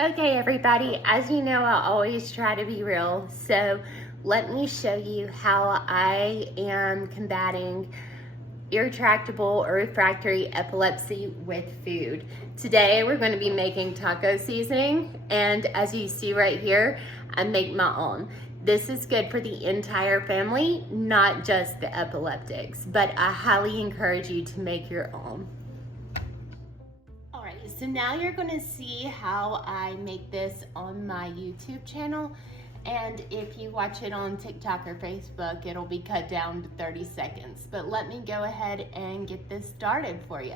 Okay, everybody, as you know, I always try to be real. So let me show you how I am combating irretractable or refractory epilepsy with food. Today, we're going to be making taco seasoning. And as you see right here, I make my own. This is good for the entire family, not just the epileptics, but I highly encourage you to make your own. So now you're gonna see how I make this on my YouTube channel, and if you watch it on TikTok or Facebook, it'll be cut down to 30 seconds. But let me go ahead and get this started for you.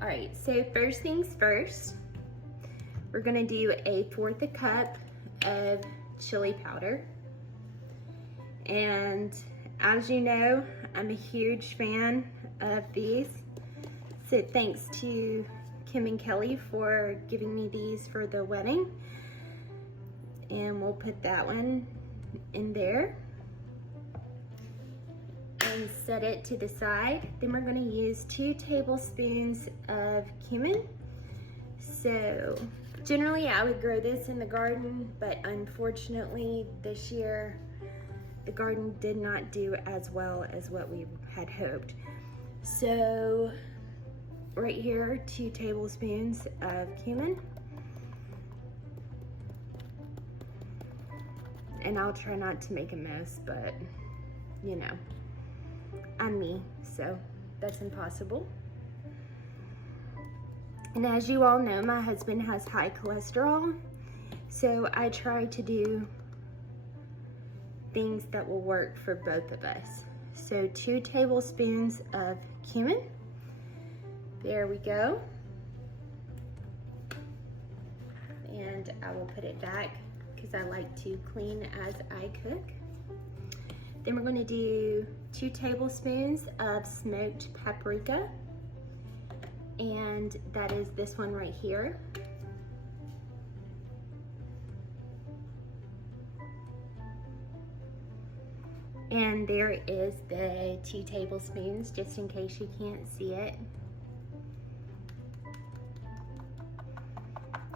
All right, so first things first, we're gonna do 1/4 cup of chili powder. And as you know, I'm a huge fan of these. So thanks to Kim and Kelly for giving me these for the wedding. And we'll put that one in there and set it to the side. Then we're gonna use 2 tablespoons of cumin. So generally I would grow this in the garden, but unfortunately this year the garden did not do as well as what we had hoped. So right here, 2 tablespoons of cumin. And I'll try not to make a mess, but you know, I'm me, so that's impossible. And as you all know, my husband has high cholesterol, so I try to do things that will work for both of us. So 2 tablespoons of cumin. There we go. And I will put it back because I like to clean as I cook. Then we're going to do 2 tablespoons of smoked paprika. And that is this one right here. And there is the 2 tablespoons, just in case you can't see it.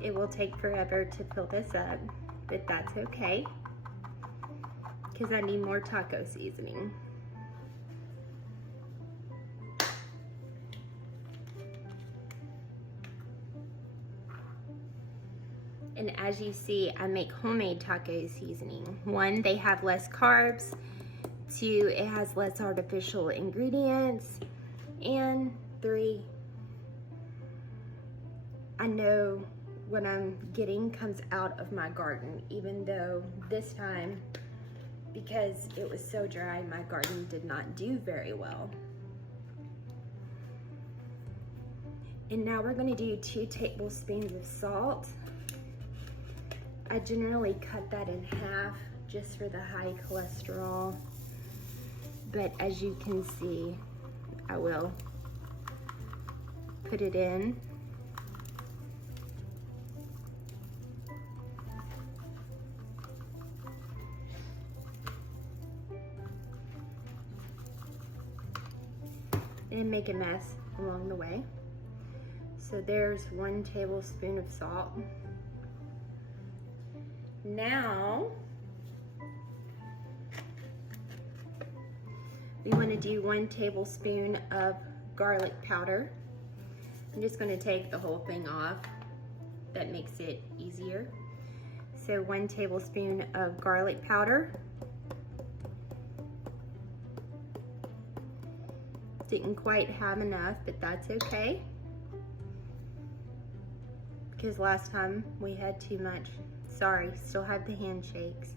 It will take forever to fill this up, but that's okay, because I need more taco seasoning. And as you see, I make homemade taco seasoning. 1, they have less carbs. 2, it has less artificial ingredients. And 3, I know what I'm getting comes out of my garden, even though this time, because it was so dry, my garden did not do very well. And now we're gonna do 2 tablespoons of salt. I generally cut that in half just for the high cholesterol, but as you can see, I will put it in. And make a mess along the way. So there's 1 tablespoon of salt. Now, we want to do 1 tablespoon of garlic powder. I'm just going to take the whole thing off. That makes it easier. So 1 tablespoon of garlic powder. Didn't quite have enough, but that's okay, because last time we had too much. Sorry, still have the handshakes.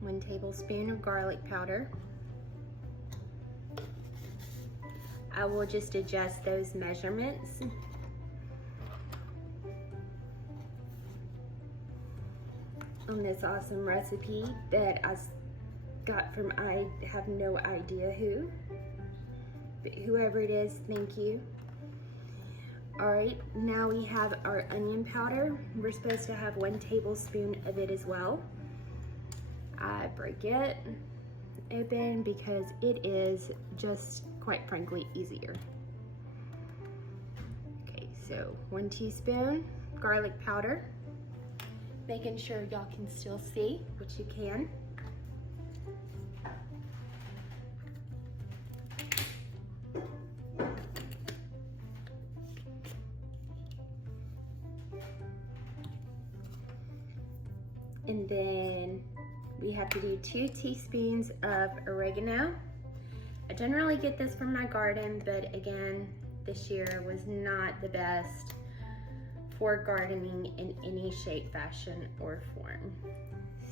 1 tablespoon of garlic powder. I will just adjust those measurements. On this awesome recipe that I got from I have no idea who, but whoever it is, thank you. All right, now we have our onion powder. We're supposed to have 1 tablespoon of it as well. I break it open because it is just, quite frankly, easier. Okay, so 1 teaspoon garlic powder. Making sure y'all can still see, which you can. And then we have to do 2 teaspoons of oregano. I generally get this from my garden, but again, this year was not the best for gardening in any shape, fashion, or form.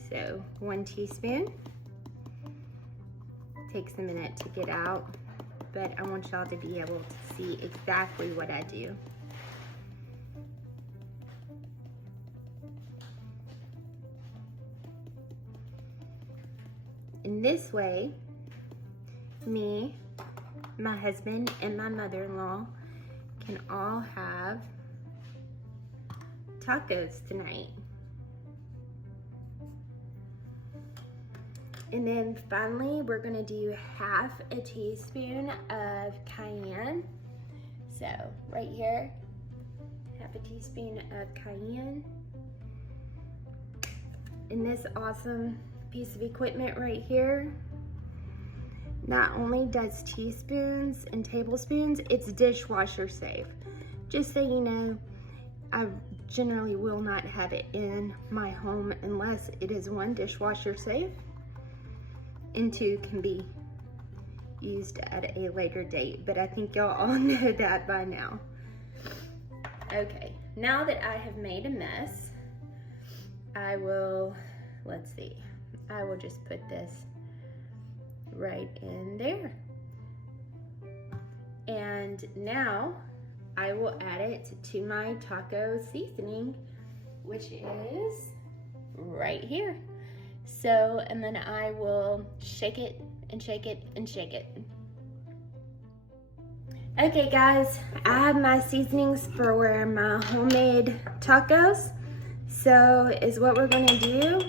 So 1 teaspoon. Takes a minute to get out, but I want y'all to be able to see exactly what I do. In this way, me, my husband, and my mother-in-law can all have tacos tonight. And then finally, we're gonna do half a teaspoon of cayenne. So right here, half a teaspoon of cayenne. And this awesome piece of equipment right here not only does teaspoons and tablespoons, it's dishwasher safe. Just so you know, I generally will not have it in my home unless it is 1, dishwasher safe, and 2, can be used at a later date, but I think y'all all know that by now. Okay, now that I have made a mess, I will, let's see, I will just put this right in there. And now I will add it to my taco seasoning, which is right here. So, and then I will shake it and shake it and shake it. Okay guys, I have my seasonings for my homemade tacos. So is what we're gonna do.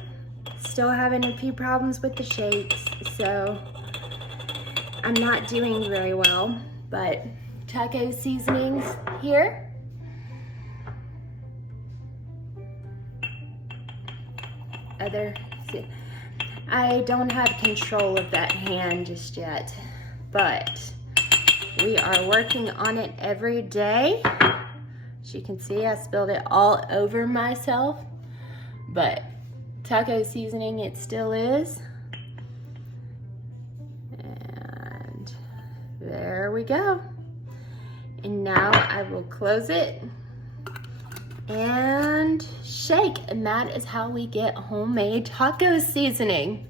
Still having a few problems with the shakes, so I'm not doing very well, but taco seasonings here. I don't have control of that hand just yet, but we are working on it every day. As you can see, I spilled it all over myself, but taco seasoning it still is. And there we go. And now I will close it and shake, and that is how we get homemade taco seasoning.